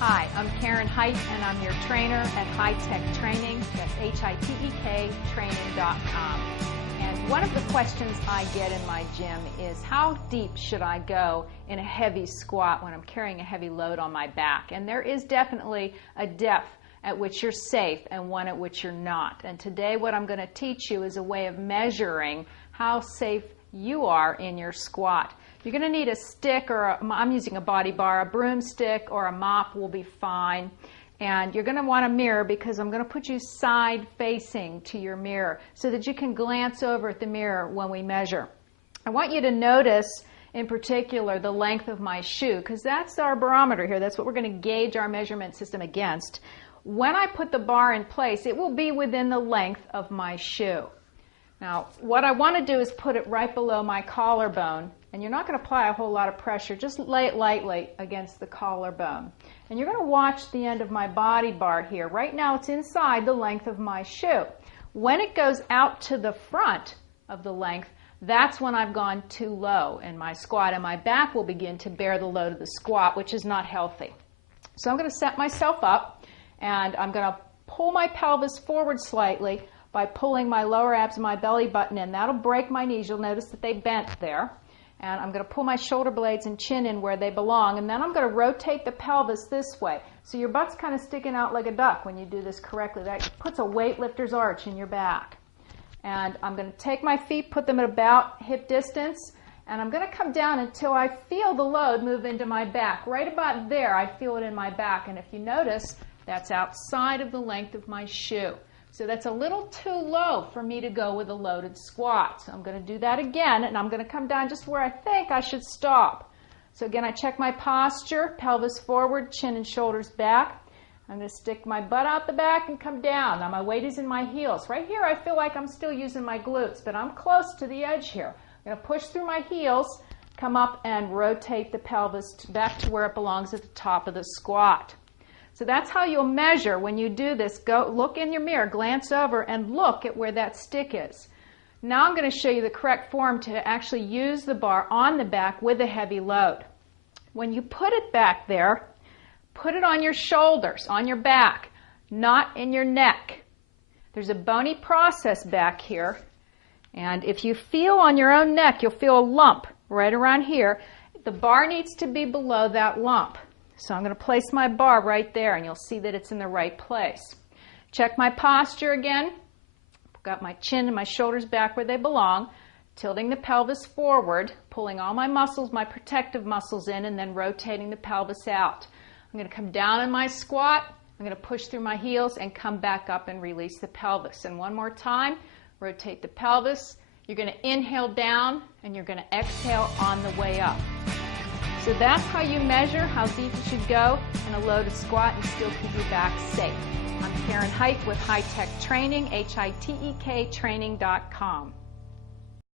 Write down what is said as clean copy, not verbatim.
Hi, I'm Karen Height, and I'm your trainer at High Tech Training. That's HITEK training.com. And one of the questions I get in my gym is, how deep should I go in a heavy squat when I'm carrying a heavy load on my back? And there is definitely a depth at which you're safe and one at which you're not. And today what I'm going to teach you is a way of measuring how safe you are in your squat. You're going to need a stick, or I'm using a body bar, a broomstick or a mop will be fine. And you're going to want a mirror, because I'm going to put you side facing to your mirror so that you can glance over at the mirror when we measure. I want you to notice in particular the length of my shoe, because that's our barometer here. That's what we're going to gauge our measurement system against. When I put the bar in place, it will be within the length of my shoe. Now, what I want to do is put it right below my collarbone, and you're not going to apply a whole lot of pressure. Just lay it lightly against the collarbone. And you're going to watch the end of my body bar here. Right now it's inside the length of my shoe. When it goes out to the front of the length, that's when I've gone too low in my squat, and my back will begin to bear the load of the squat, which is not healthy. So I'm going to set myself up, and I'm going to pull my pelvis forward slightly by pulling my lower abs and my belly button in. That'll break my knees. You'll notice that they bent there. And I'm going to pull my shoulder blades and chin in where they belong. And then I'm going to rotate the pelvis this way. So your butt's kind of sticking out like a duck when you do this correctly. That puts a weightlifter's arch in your back. And I'm going to take my feet, put them at about hip distance, and I'm going to come down until I feel the load move into my back. Right about there, I feel it in my back. And if you notice, that's outside of the length of my shoe. So that's a little too low for me to go with a loaded squat. So I'm going to do that again, and I'm going to come down just where I think I should stop. So again, I check my posture, pelvis forward, chin and shoulders back. I'm going to stick my butt out the back and come down. Now my weight is in my heels. Right here I feel like I'm still using my glutes, but I'm close to the edge here. I'm going to push through my heels, come up and rotate the pelvis back to where it belongs at the top of the squat. So that's how you'll measure when you do this. Go look in your mirror, glance over, and look at where that stick is. Now I'm going to show you the correct form to actually use the bar on the back with a heavy load. When you put it back there, put it on your shoulders, on your back, not in your neck. There's a bony process back here, and if you feel on your own neck, you'll feel a lump right around here. The bar needs to be below that lump. So I'm going to place my bar right there, and you'll see that it's in the right place. Check my posture again. Got my chin and my shoulders back where they belong, tilting the pelvis forward, pulling all my muscles, my protective muscles in, and then rotating the pelvis out. I'm going to come down in my squat. I'm going to push through my heels and come back up and release the pelvis. And one more time, rotate the pelvis. You're going to inhale down, and you're going to exhale on the way up. So that's how you measure how deep you should go in a loaded squat and still keep your back safe. I'm Karen Height with High Tech Training, HITEK training.com.